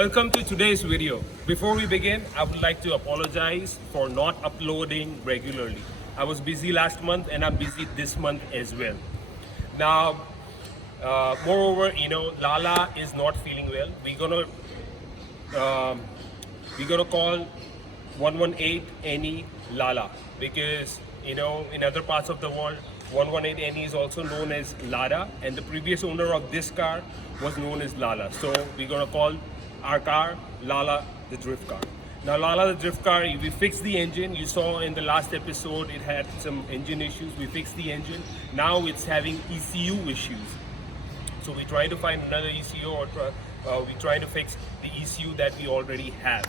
Welcome to today's video. Before we begin, I would like to apologize for not uploading regularly. I was busy last month and I'm busy this month as well. Now, moreover, Lala is not feeling well. We're gonna call 118 NE Lala because in other parts of the world 118 NE is also known as Lada, and the previous owner of this car was known as Lala. So we're gonna call our car Lala the drift car. Now Lala the drift car, we fixed the engine. You saw in the last episode it had some engine issues. We fixed the engine. Now it's having ECU issues. So we try to find another ECU or we try to fix the ECU that we already have.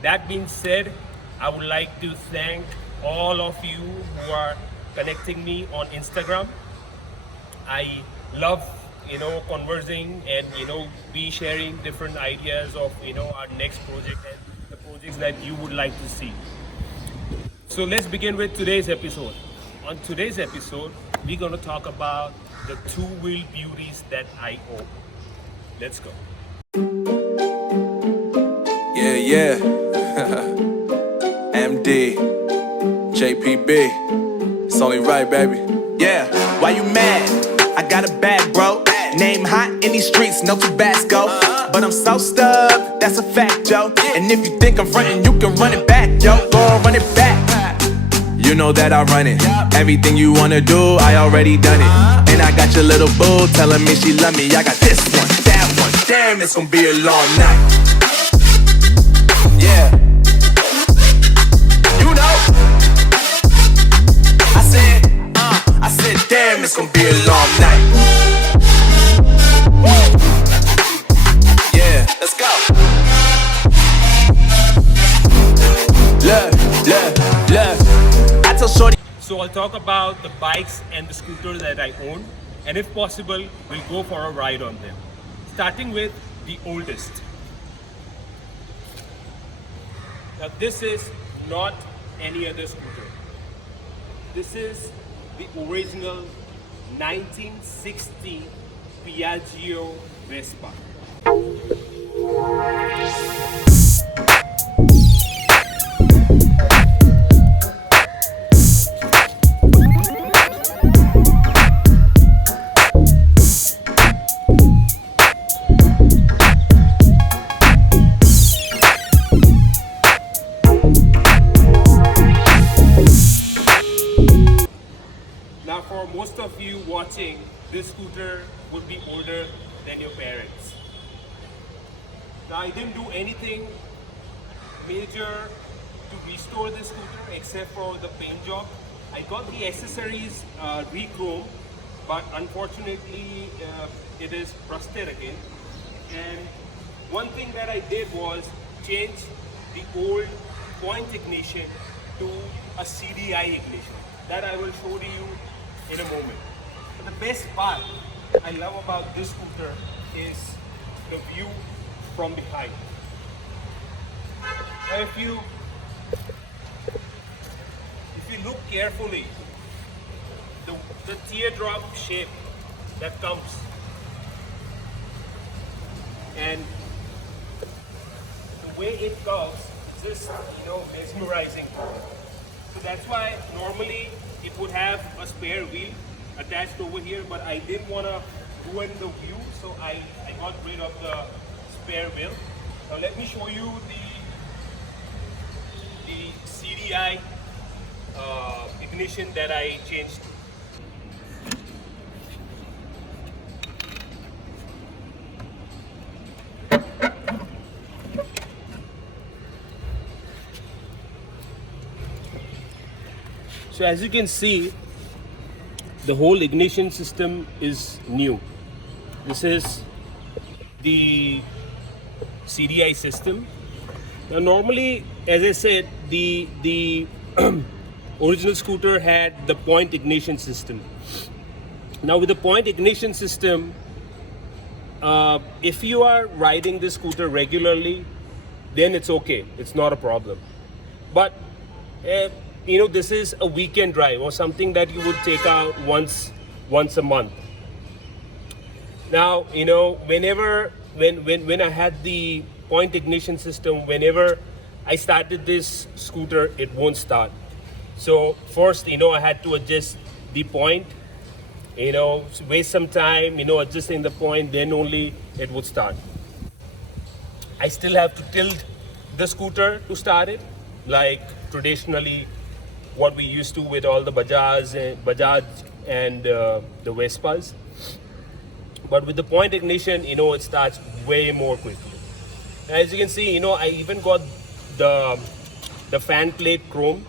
That being said, I would like to thank all of you who are connecting me on Instagram. I love conversing and we sharing different ideas of our next project and the projects that you would like to see. So let's begin with today's episode. On today's episode, we're going to talk about the two-wheel beauties that I own. Let's go. Yeah. MD, JPB, it's only right, baby. Yeah, why you mad? I got a bag, bro. Name hot in these streets, no Tabasco. But I'm so stubbed, that's a fact, yo. And if you think I'm frontin', you can run it back, yo. Go on, run it back. You know that I run it. Everything you wanna do, I already done it. And I got your little boo telling me she love me. I got this one, that one. Damn, it's gonna be a long night. Yeah. You know. I said, damn, it's gonna be a long night. Yeah, let's go. Look. I tell shorty. So I'll talk about the bikes and the scooters that I own, and if possible, we'll go for a ride on them. Starting with the oldest. Now this is not any other scooter. This is the original 1960 Piaggio Vespa. Now for most of you watching, this scooter would be older than your parents. Now I didn't do anything major to restore this scooter except for the paint job. I got the accessories re-chrome, but unfortunately it is rusted again. And one thing that I did was change the old point ignition to a CDI ignition. That I will show to you in a moment. But the best part I love about this scooter is the view from behind. Now if you look carefully, the teardrop shape that comes, and the way it curves, just mesmerizing. So that's why normally it would have a spare wheel attached over here, but I didn't want to ruin the view, so I got rid of the spare wheel. Now let me show you the CDI ignition that I changed to. So as you can see, the whole ignition system is new. This is the CDI system. Now normally, as I said, the original scooter had the point ignition system. Now with the point ignition system, if you are riding the scooter regularly, then it's okay, it's not a problem. But this is a weekend drive or something that you would take out once a month. Now, when I had the point ignition system. Whenever I started this scooter, it won't start. So first, I had to adjust the point, waste some time, adjusting the point, then only it would start. I still have to tilt the scooter to start it, like traditionally what we used to with all the Bajaj and the Vespas. But with the point ignition, it starts way more quickly. As you can see, I even got the fan plate chrome.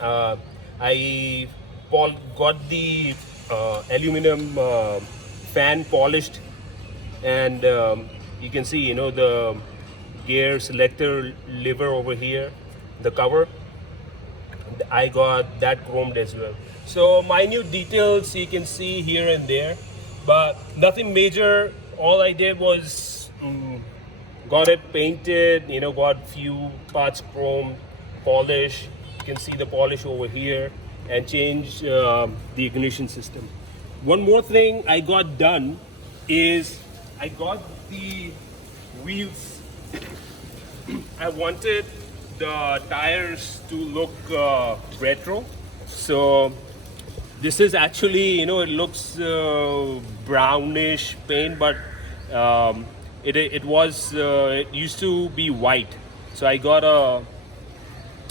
I got the aluminum fan polished, and you can see, the gear selector lever over here, the cover. I got that chromed as well. So minute details you can see here and there, but nothing major. All I did was got it painted, got few parts chrome, polish. You can see the polish over here, and change the ignition system. One more thing I got done is I got the wheels. I wanted the tires to look retro, so this is actually, it looks brownish paint, but it used to be white, so I got a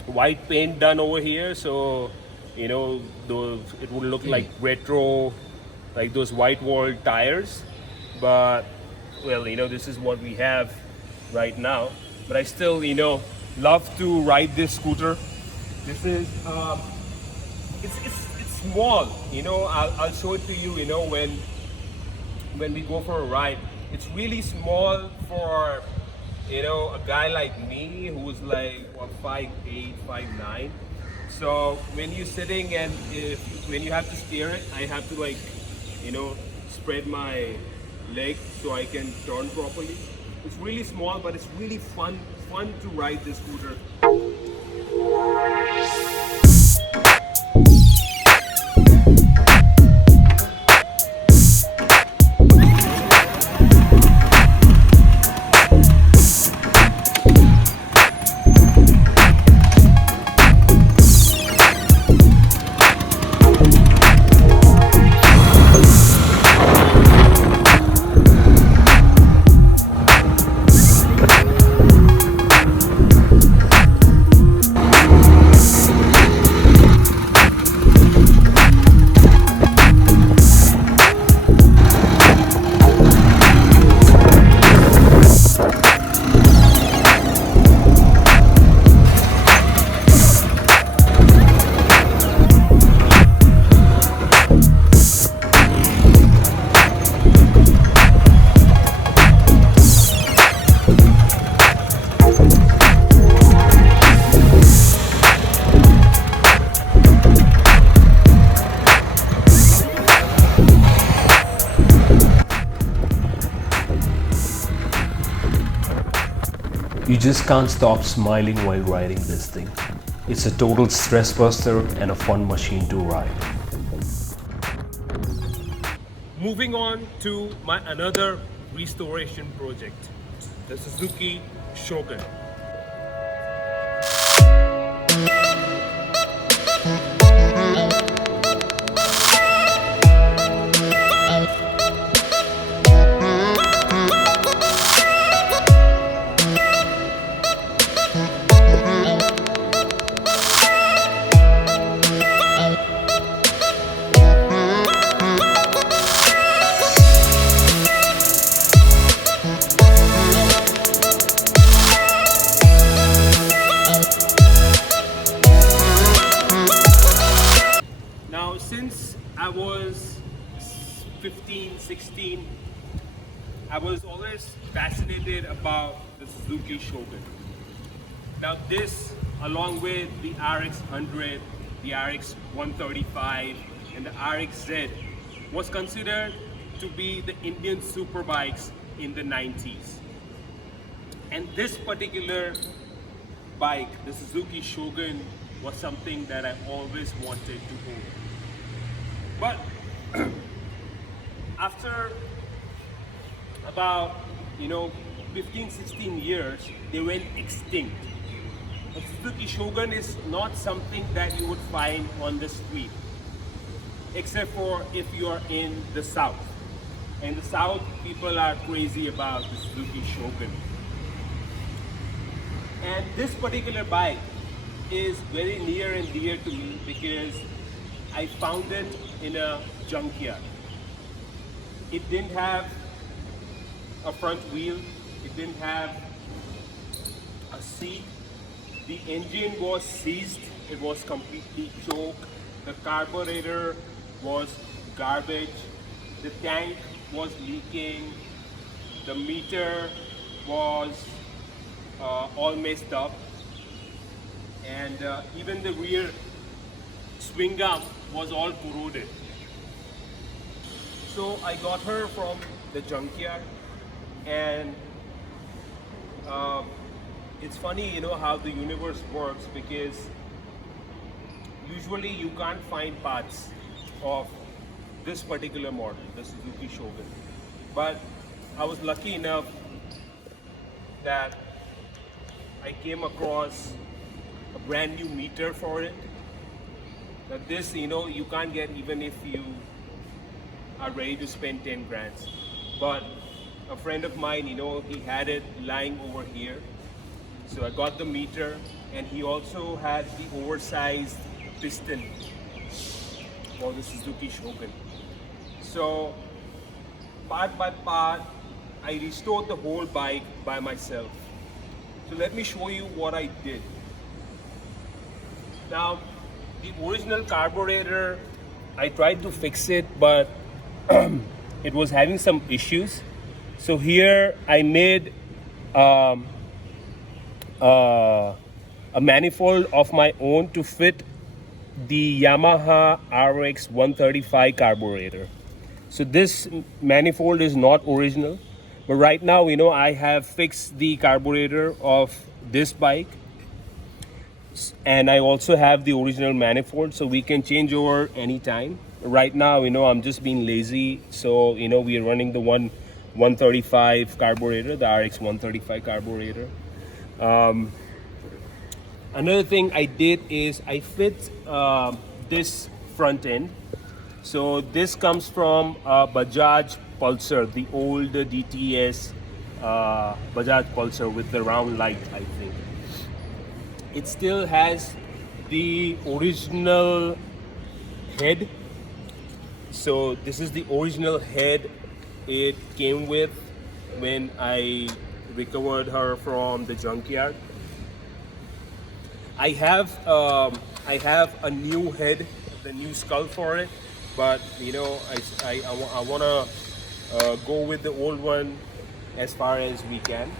white paint done over here, so it would look like retro, like those white wall tires. But well, this is what we have right now. But I still love to ride this scooter. This is it's small, I'll show it to you, when we go for a ride. It's really small for a guy like me who's like 5'8", 5'9". So when you're sitting and when you have to steer it, I have to spread my leg so I can turn properly. It's really small, but it's really fun to ride this scooter. You just can't stop smiling while riding this thing. It's a total stress buster and a fun machine to ride. Moving on to my another restoration project, the Suzuki Shogun. Since I was 15, 16, I was always fascinated about the Suzuki Shogun. Now this, along with the RX-100, the RX-135 and the RX-Z, was considered to be the Indian superbikes in the 90s. And this particular bike, the Suzuki Shogun, was something that I always wanted to own. But after about 15-16 years, they went extinct. A Suzuki Shogun is not something that you would find on the street, except for if you are in the South. In the South, people are crazy about the Suzuki Shogun. And this particular bike is very near and dear to me because I found it in a junkyard. It didn't have a front wheel, it didn't have a seat. The engine was seized, it was completely choked. The carburetor was garbage. The tank was leaking. The meter was all messed up. And even the rear swing arm was all corroded. So I got her from the junkyard, and it's funny, you know, how the universe works, because usually you can't find parts of this particular model, the Suzuki Shogun. But I was lucky enough that I came across a brand new meter for it. But this, you know, you can't get even if you are ready to spend 10 grand. But a friend of mine, you know, he had it lying over here. So I got the meter, and he also had the oversized piston for the Suzuki Shogun. So part by part, I restored the whole bike by myself. So let me show you what I did. Now, the original carburetor, I tried to fix it, but it was having some issues. So here I made a manifold of my own to fit the Yamaha RX 135 carburetor. So this manifold is not original, but right now, you know, I have fixed the carburetor of this bike, and I also have the original manifold, so we can change over anytime. Right now, you know, I'm just being lazy, so, you know, we are running the 135 carburetor, the RX 135 carburetor. Another thing I did is I fit this front end. So this comes from Bajaj Pulsar, the old DTS Bajaj Pulsar with the round light, I think. It still has the original head. So this is the original head it came with when I recovered her from the junkyard. I have a new head, the new skull for it, but you know, I want to go with the old one as far as we can.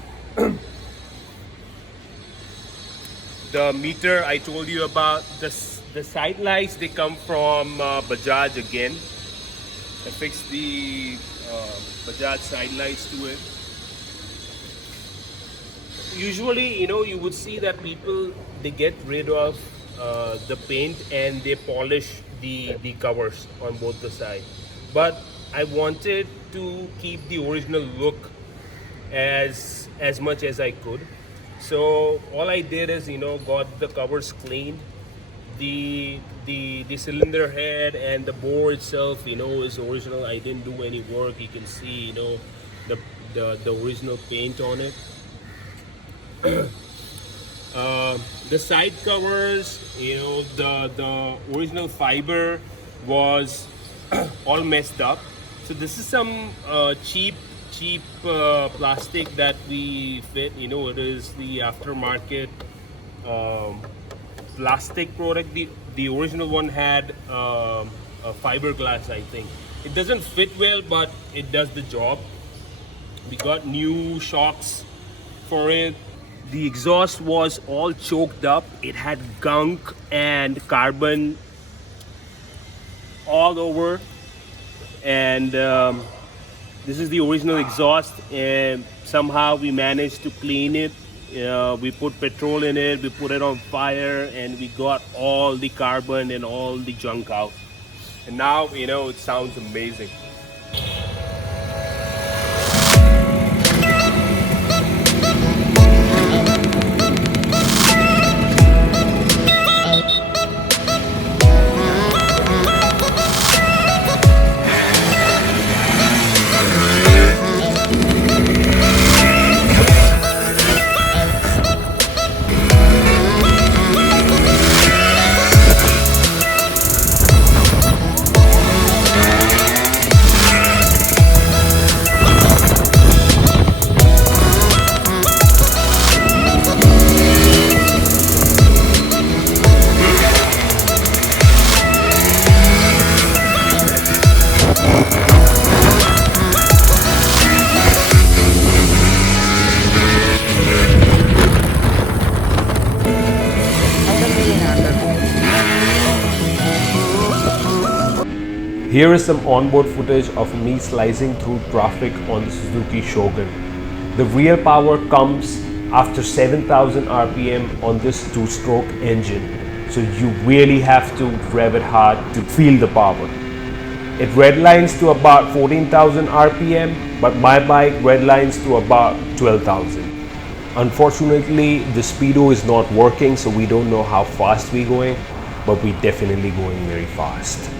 The meter I told you about, the side lights, they come from Bajaj again. I fixed the Bajaj side lights to it. Usually, you know, you would see that people, they get rid of the paint and they polish the covers on both the sides. But I wanted to keep the original look as much as I could. So all I did is, you know, got the covers cleaned. The cylinder head and the bore itself, you know, is original. I didn't do any work. You can see, you know, the original paint on it. The side covers, you know, the original fiber was all messed up. So this is some cheap plastic that we fit. You know, it is the aftermarket plastic product. The original one had a fiberglass, I think. It doesn't fit well, but it does the job. We got new shocks for it. The exhaust was all choked up. It had gunk and carbon all over. And this is the original exhaust, and somehow we managed to clean it. We put petrol in it, we put it on fire, and we got all the carbon and all the junk out. And now, you know, it sounds amazing. Here is some onboard footage of me slicing through traffic on the Suzuki Shogun. The real power comes after 7,000 RPM on this two-stroke engine. So you really have to rev it hard to feel the power. It redlines to about 14,000 RPM, but my bike redlines to about 12,000. Unfortunately, the speedo is not working, so we don't know how fast we're going, but we're definitely going very fast.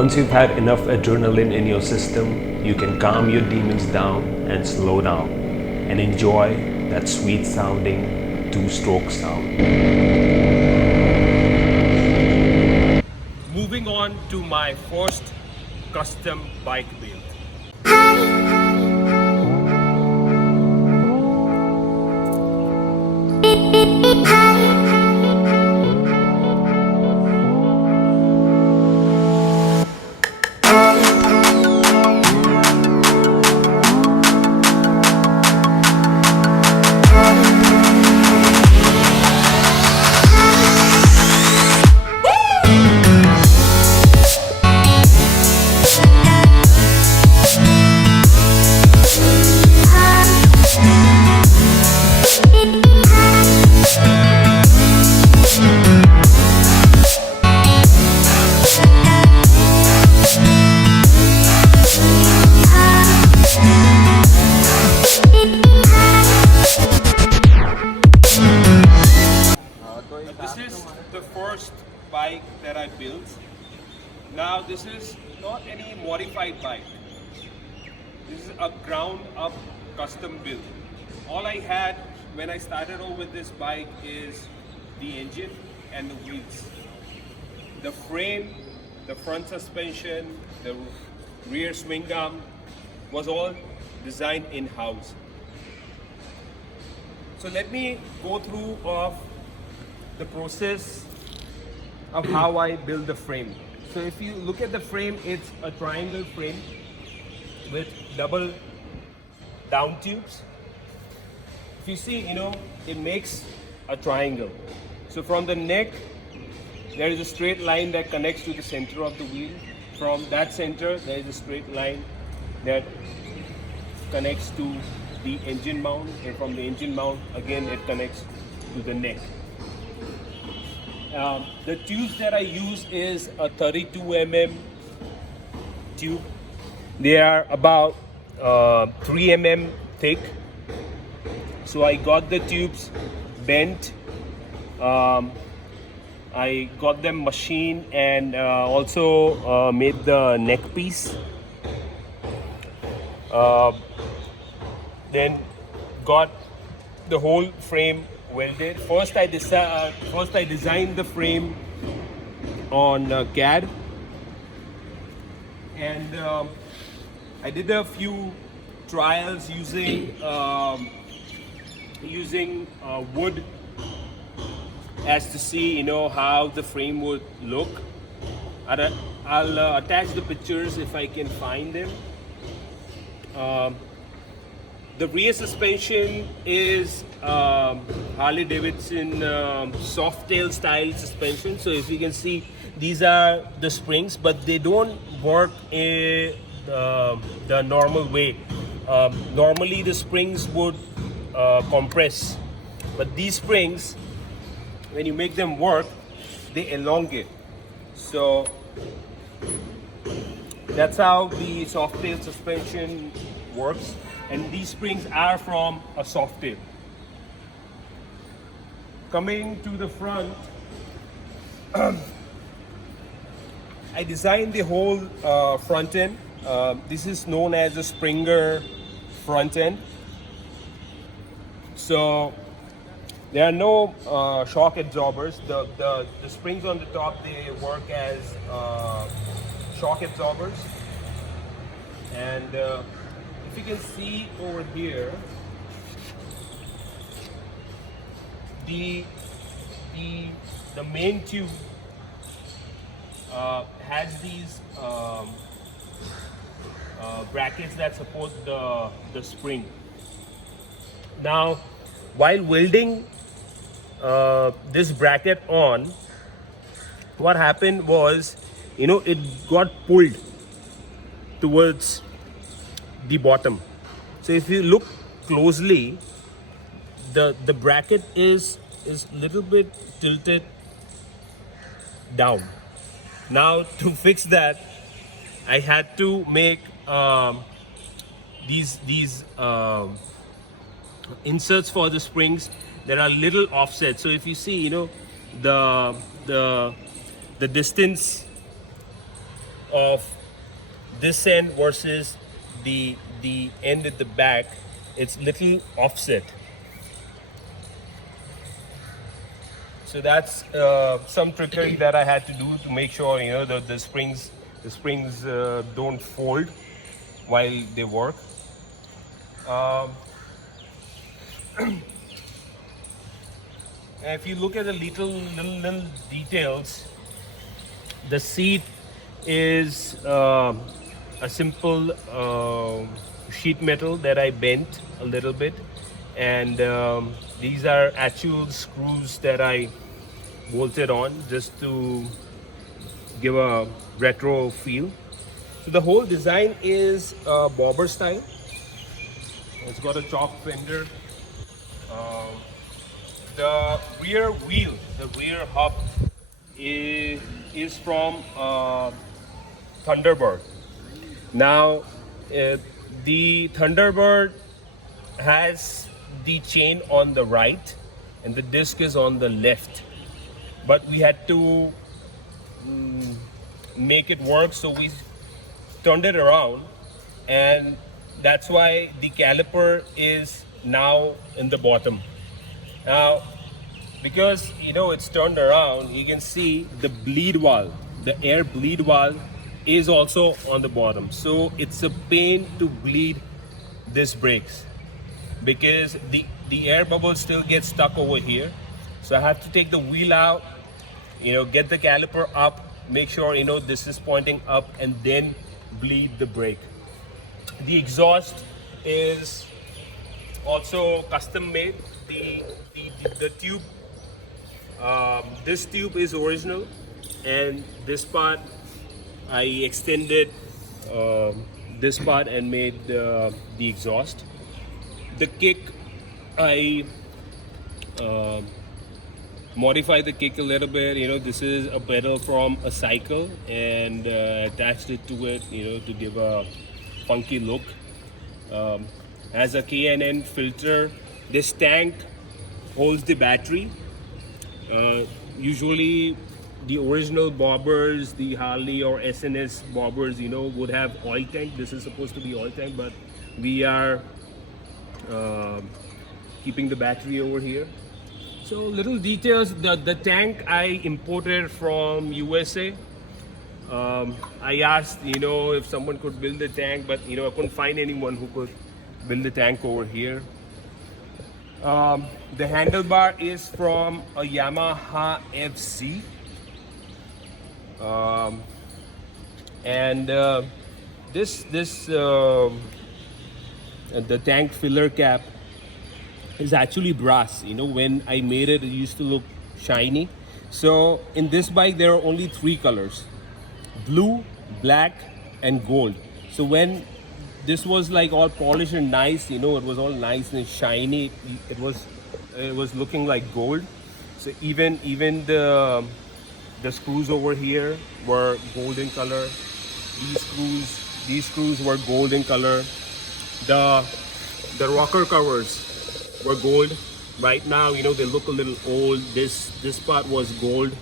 Once you've had enough adrenaline in your system, you can calm your demons down and slow down and enjoy that sweet sounding two-stroke sound. Moving on to my first custom bike build. Now this is not any modified bike. This is a ground up custom build. All I had when I started off with this bike is the engine and the wheels. The frame, the front suspension, the rear swing arm was all designed in-house. So let me go through of the process of how I build the frame. So if you look at the frame, it's a triangle frame with double down tubes. If you see, it makes a triangle. So from the neck, there is a straight line that connects to the center of the wheel. From that center, there is a straight line that connects to the engine mount, and from the engine mount, again, it connects to the neck. The tubes that I use is a 32 mm tube. They are about 3 mm thick. So I got the tubes bent. I got them machined and also made the neck piece. Then got the whole frame welded. First I designed the frame on CAD, and I did a few trials using wood as to see how the frame would look. I'll attach the pictures if I can find them. The rear suspension is Harley Davidson soft tail style suspension. So if you can see, these are the springs, but they don't work in the normal way. Normally the springs would compress, but these springs, when you make them work, they elongate. So that's how the soft tail suspension works, and these springs are from a soft tail. Coming to the front, I designed the whole front end. This is known as a Springer front end. So there are no shock absorbers. The springs on the top, they work as shock absorbers. And if you can see over here, the main tube has these brackets that support the spring. Now, while welding this bracket on, what happened was, it got pulled towards the bottom. So if you look closely, the bracket is little bit tilted down. Now to fix that, I had to make these inserts for the springs that are little offset. So if you see, the distance of this end versus the end at the back, it's little offset. So that's some trickery that I had to do to make sure the springs don't fold while they work. If you look at the little details, the seat is a simple sheet metal that I bent a little bit, and these are actual screws that I bolted on just to give a retro feel. So the whole design is bobber style. It's got a chalk fender. The rear wheel, the rear hub is from Thunderbird. Now the Thunderbird has the chain on the right and the disc is on the left, but we had to make it work, so we turned it around, and that's why the caliper is now in the bottom. Now, because it's turned around, you can see the bleed valve, the air bleed valve is also on the bottom. So it's a pain to bleed this brakes because the air bubble still gets stuck over here. So I have to take the wheel out, get the caliper up, make sure this is pointing up, and then bleed the brake. The exhaust is also custom made. The tube, this tube is original, and this part I extended this part and made the exhaust. The kick, I modified the kick a little bit. This is a pedal from a cycle, and attached it to it to give a funky look. Has a K&N filter. This tank holds the battery. Usually the original bobbers, the Harley or SNS bobbers, would have oil tank. This is supposed to be oil tank, but we are keeping the battery over here. So little details. The tank I imported from USA. I asked if someone could build the tank, but I couldn't find anyone who could build the tank over here. The handlebar is from a YAMAHA FC, and the tank filler cap is actually brass. When I made it, it used to look shiny. So in this bike there are only 3 colors: blue, black, and gold. So when this was like all polished and nice, it was all nice and shiny, it was looking like gold. So even the screws over here were golden color. These screws were golden color. The rocker covers were gold. Right now, they look a little old. This part was gold.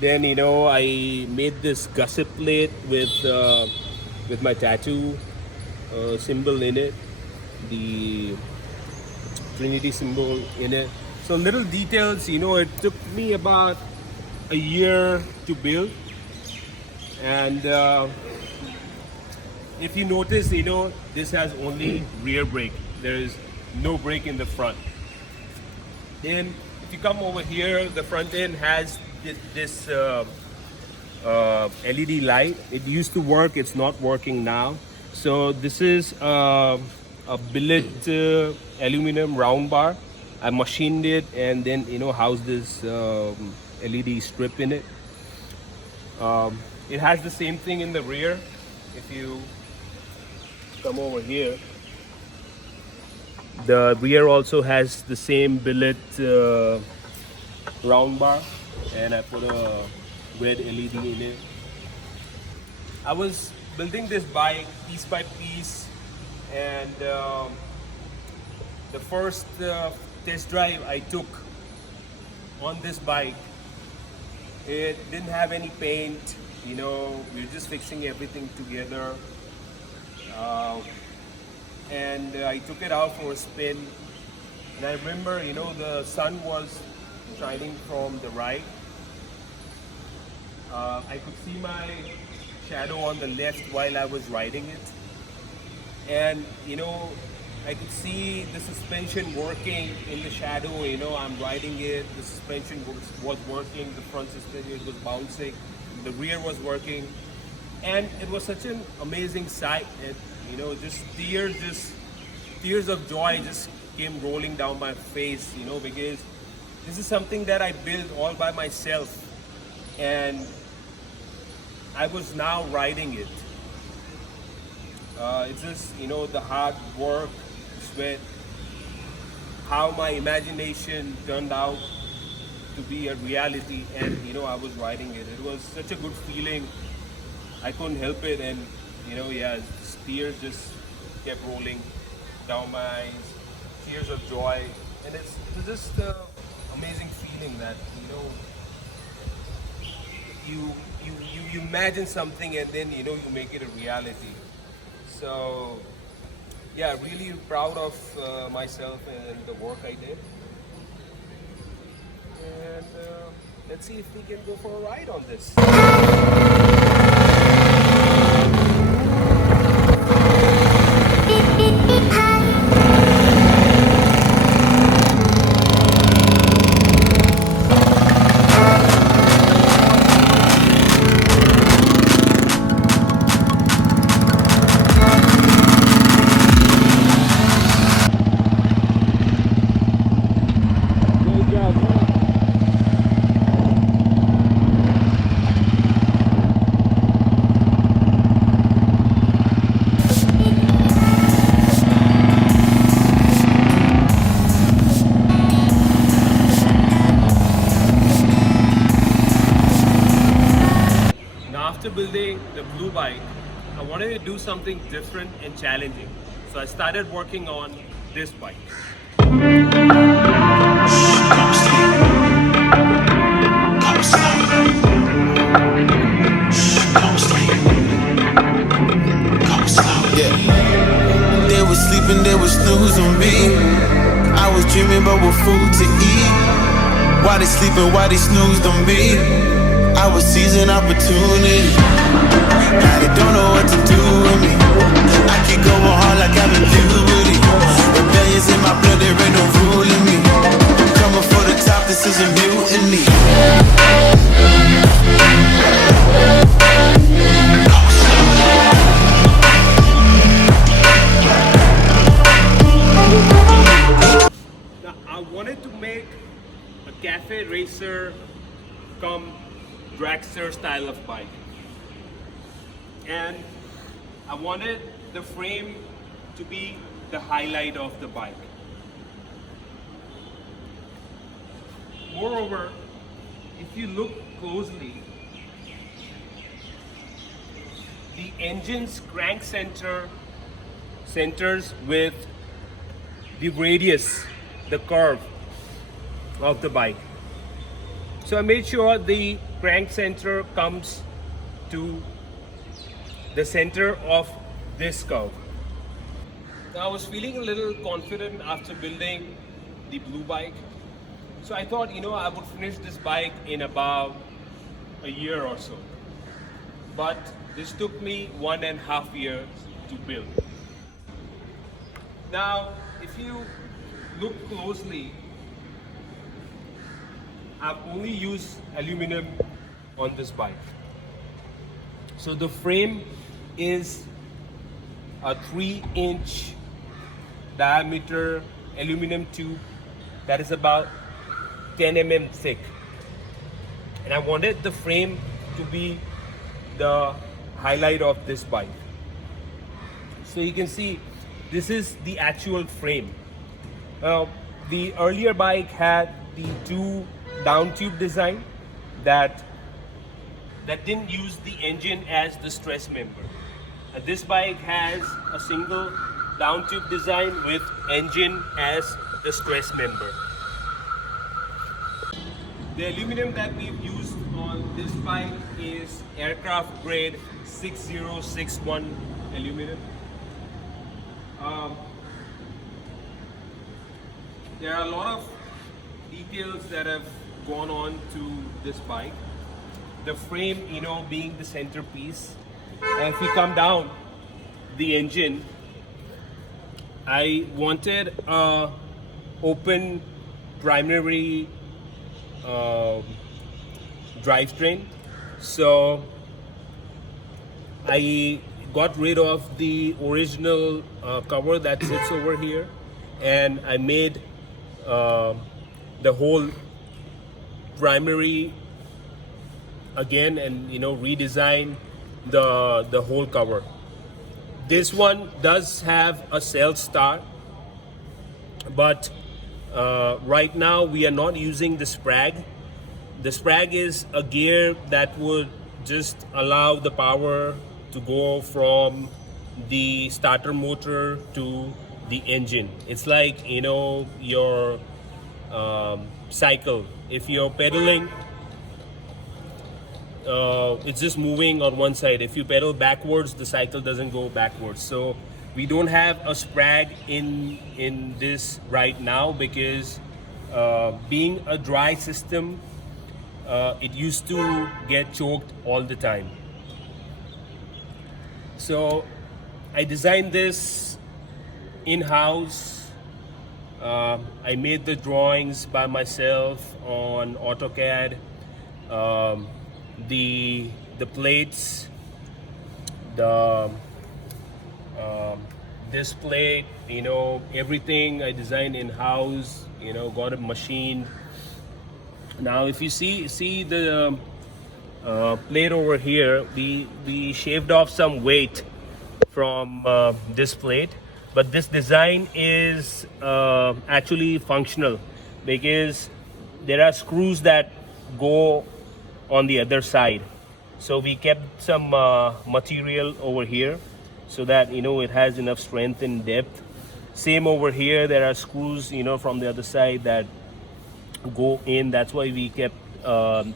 Then I made this gusset plate with my tattoo symbol in it, the Trinity symbol in it. So little details. It took me about a year to build, and if you notice, this has only rear brake. There is no brake in the front. Then if you come over here, the front end has this LED light. It used to work, it's not working now. So this is a billet aluminum round bar. I machined it and then housed this LED strip in it. It has the same thing in the rear. If you come over here, the rear also has the same billet round bar, and I put a red LED in it. I was building this bike piece by piece, and the first test drive I took on this bike, it didn't have any paint. We were just fixing everything together, and I took it out for a spin, and I remember the sun was shining from the right. I could see my shadow on the left while I was riding it, and I could see the suspension working in the shadow. I'm riding it, the suspension was working, the front suspension was bouncing, the rear was working, and it was such an amazing sight. And just tears of joy just came rolling down my face, because this is something that I built all by myself, and I was now riding it. It's just the hard work, sweat, how my imagination turned out to be a reality, and I was riding it. It was such a good feeling. I couldn't help it, and tears just kept rolling down my eyes, tears of joy, and it's just an amazing feeling that you imagine something and then you make it a reality. So yeah, really proud of myself and the work I did. And let's see if we can go for a ride on this. After building the blue bike, I wanted to do something different and challenging. So I started working on this bike. Yeah. They was sleeping, they was snooze on me. I was dreaming about what food to eat. Why they sleeping, why they snoozed on me? I was seizing opportunity. Now they don't know what to do with me. I keep going hard like I'm in puberty. Rebellions in my blood, there ain't no ruling me. Coming for the top, this is a mutiny. Now I wanted to make a cafe racer come dragster style of bike, and I wanted the frame to be the highlight of the bike. Moreover, if you look closely, the engine's crank centers with the radius, the curve of the bike. So I made sure the crank center comes to the center of this curve. Now I was feeling a little confident after building the blue bike. So I thought, I would finish this bike in about a year or so. But this took me 1.5 years to build. Now, if you look closely, I've only used aluminum on this bike. So the frame is a 3-inch diameter aluminum tube that is about 10 mm thick. And I wanted the frame to be the highlight of this bike. So you can see this is the actual frame. The earlier bike had the 2 down tube design that didn't use the engine as the stress member. This bike has a single down tube design with engine as the stress member. The aluminum that we've used on this bike is aircraft grade 6061 aluminum. There are a lot of details that have gone on to this bike. The frame, being the centerpiece. And if we come down, the engine, I wanted a open primary drivetrain. So I got rid of the original cover that sits over here, and I made the whole primary again, and redesign the whole cover. This one does have a self start, but right now we are not using the sprag. The sprag is a gear that would just allow the power to go from the starter motor to the engine. It's like your cycle. If you're pedaling it's just moving on one side. If you pedal backwards, the cycle doesn't go backwards. So we don't have a sprag in this right now because being a dry system, it used to get choked all the time. So I designed this in-house. I made the drawings by myself on AutoCAD. The plates, this plate, you know, everything I designed in-house, you know, got it machined. Now if you see the plate over here, we shaved off some weight from this plate, but this design is actually functional because there are screws that go on the other side. So we kept some material over here so that, you know, it has enough strength and depth. Same over here, there are screws, you know, from the other side that go in. That's why we kept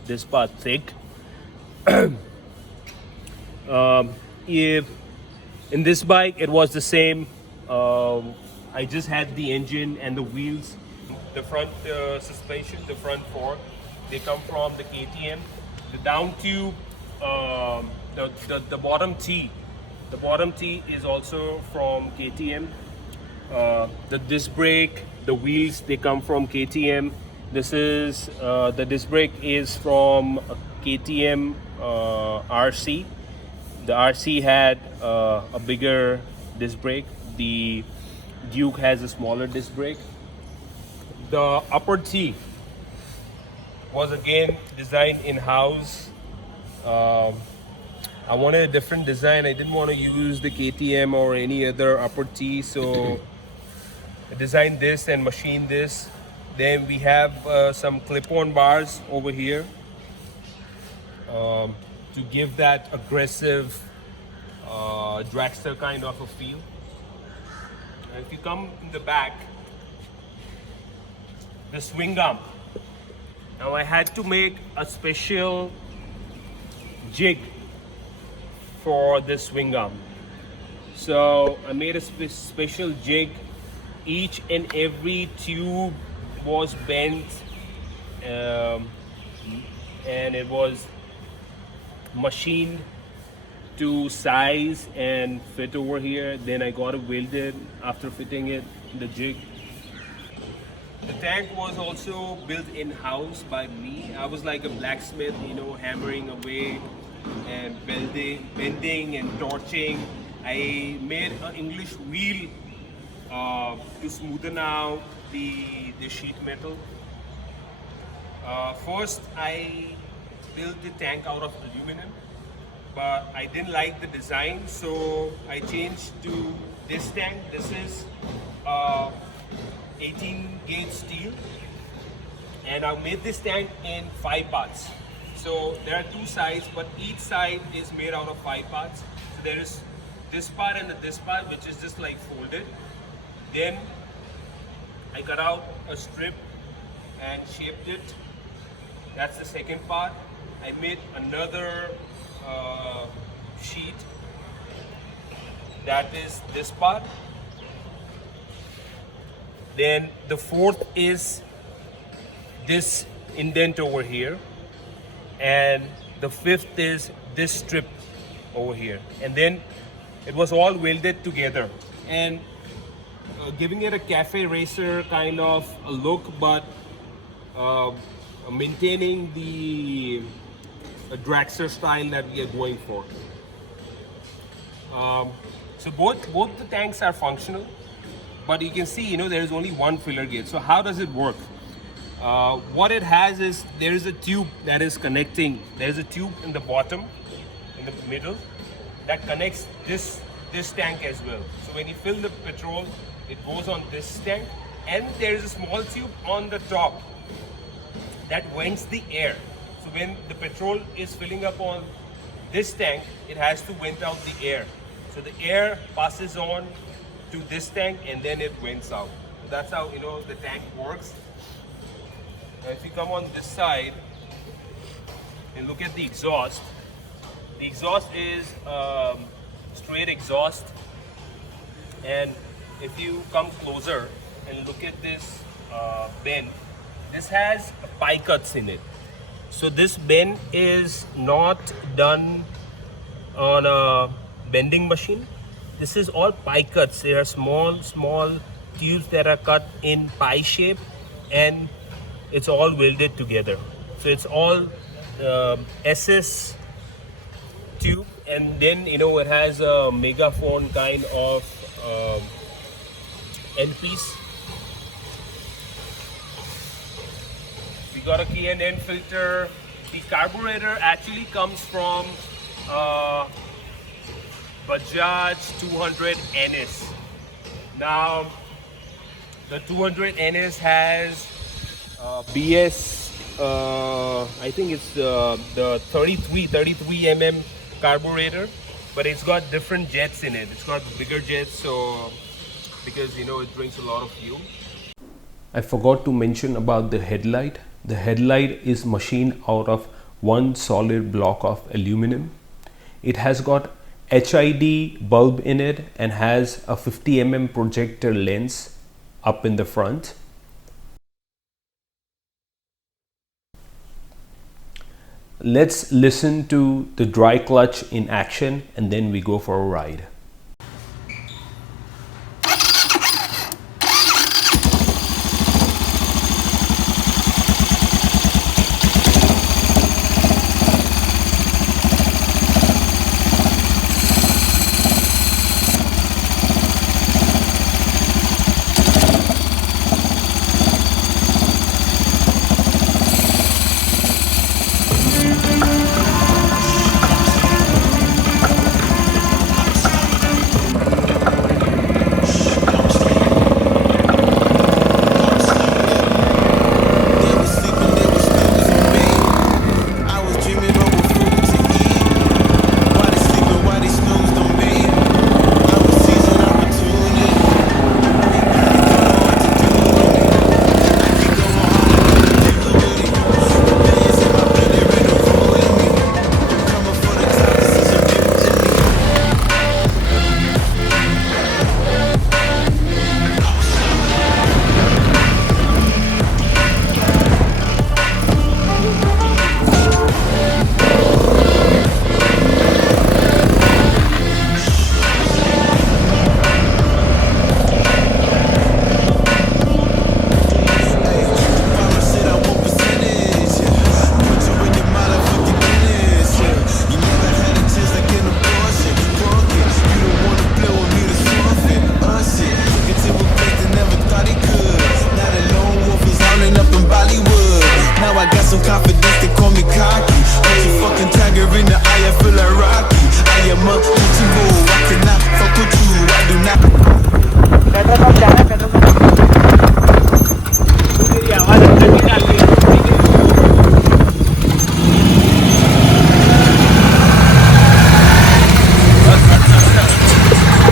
this part thick. If in this bike it was the same, I just had the engine and the wheels. The front suspension, the front fork, they come from the KTM. The down tube, the bottom T, is also from KTM. The disc brake, the wheels, they come from KTM. This is the disc brake is from KTM RC. The RC had a bigger disc brake. The Duke has a smaller disc brake. The upper T was again designed in-house. I wanted a different design. I didn't want to use the KTM or any other upper T, so I designed this and machined this. Then we have some clip-on bars over here to give that aggressive dragster kind of a feel. And if you come in the back, the swing arm. Now I had to make a special jig for this swing arm. So I made a special jig. Each and every tube was bent and it was machined to size and fit over here. Then I got it welded after fitting it, the jig. The tank was also built in-house by me. I was like a blacksmith, you know, hammering away and bending and torching. I made an English wheel to smoothen out the sheet metal. First, I built the tank out of aluminum, but I didn't like the design, so I changed to this tank. This is 18 gauge steel, and I made this tank in 5 parts. So there are 2 sides, but each side is made out of 5 parts. So there is this part and this part, which is just like folded. Then I cut out a strip and shaped it. That's the second part. I made another sheet. That is this part. Then the fourth is this indent over here, and the fifth is this strip over here, and then it was all welded together and giving it a cafe racer kind of a look, but maintaining the dragster style that we are going for. So both the tanks are functional, but you can see, you know, there is only one filler gauge. So how does it work? What it has is there is a tube that is connecting. There is a tube in the bottom, in the middle, that connects this tank as well. So when you fill the petrol, it goes on this tank, and there is a small tube on the top that vents the air. So when the petrol is filling up on this tank, it has to vent out the air. So the air passes on to this tank and then it vents out. So that's how, you know, the tank works. Now if you come on this side, and look at the exhaust. The exhaust is straight exhaust, and if you come closer and look at this bin, this has pie cuts in it. So this bin is not done on a bending machine. This is all pie cuts. There are small tubes that are cut in pie shape, and it's all welded together. So it's all SS tube, and then it has a megaphone kind of end piece. We got a K&N filter. The carburetor actually comes from Bajaj 200 NS. Now the 200 NS has BS, I think it's the 33 mm carburetor, but it's got different jets in it. It's got bigger jets, so because it drinks a lot of fuel. I forgot to mention about the headlight. The headlight is machined out of one solid block of aluminum. It has got HID bulb in it and has a 50 mm projector lens up in the front. Let's listen to the dry clutch in action and then we go for a ride.